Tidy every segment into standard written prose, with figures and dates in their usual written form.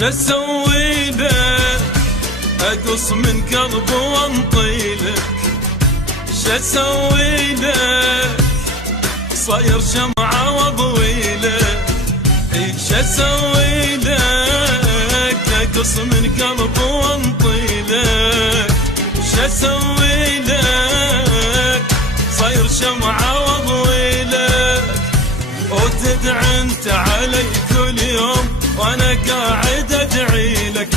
شسوي لك اقص من قلبي وانطيلك، شسوي لك صاير شمعة واضويلك، شسوي لك اقص من قلبي وانطيلك، شسوي لك صاير شمعة واضويلك، وتدعي انت علي كل يوم وانا قاعد ادعي لك،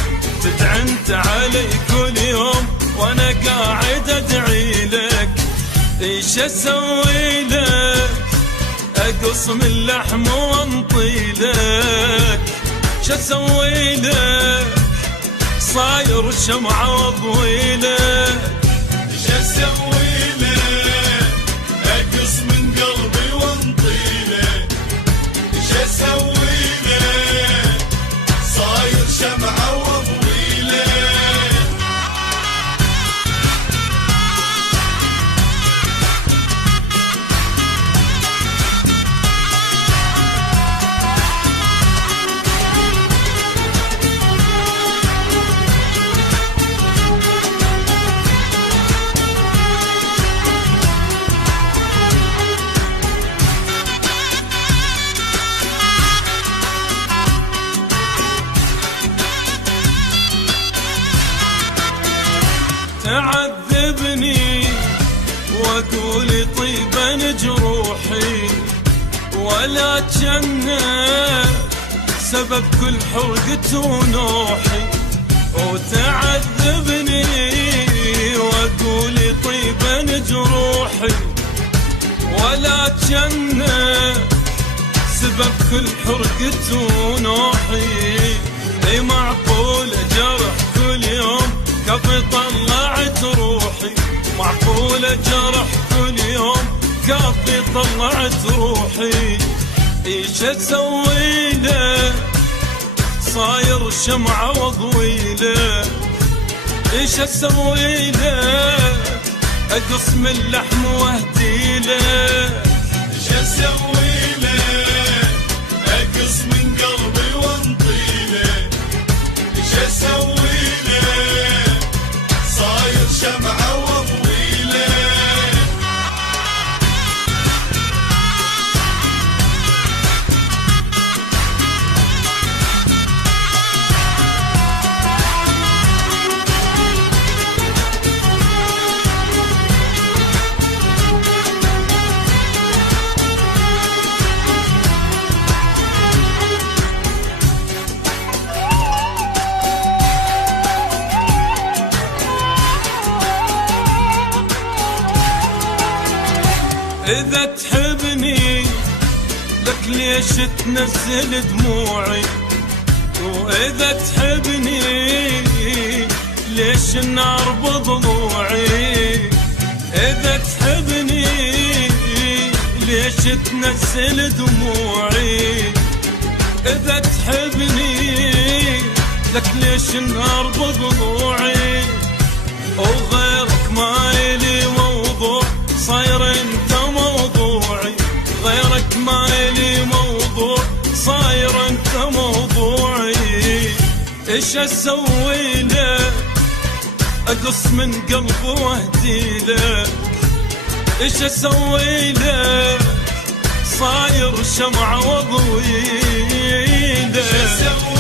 تدعي انت علي كل يوم وانا قاعد ادعي لك، ايش اسوي لك اقص من لحم وانطي لك، ايش اسوي لك صاير شمعة واضوي لك، ايش اسوي لك اقص من قلبي وانطي لك، ايش اسوي لك صاير شمعة واضوي لك. تعذبني واقول طيبا جروحي، ولا جنة سبب كل حرقة ونوحي، وتعذبني واقول طيبا جروحي، ولا جنة سبب كل حرقة ونوحي، اي معقول جرح كل يوم كفي طلعت روحي، معقولة جرح كل يوم كفي طلعت روحي، ايش اسوي لك صاير شمعة واضوي لك، ايش اسوي لك اقص من لحم واهدي لك، ايش اسوي لك اقص من قلبي وانطي لك، ايش اسوي لك صاير شمعة واضوي لك. إذا تحبني لك ليش تنزل دموعي، وإذا تحبني ليش النار بضلوعي، إذا تحبني ليش تنزل دموعي، إذا تحبني لك ليش النار بضلوعي، وغيرك ما إلي موضوع صاير انت موضوعي، غيرك ما إلي موضوع صاير انت موضوعي، ايش اسوي لك اقص من قلبي واهدي لك، ايش اسوي لك صاير شمعة واضوي لك.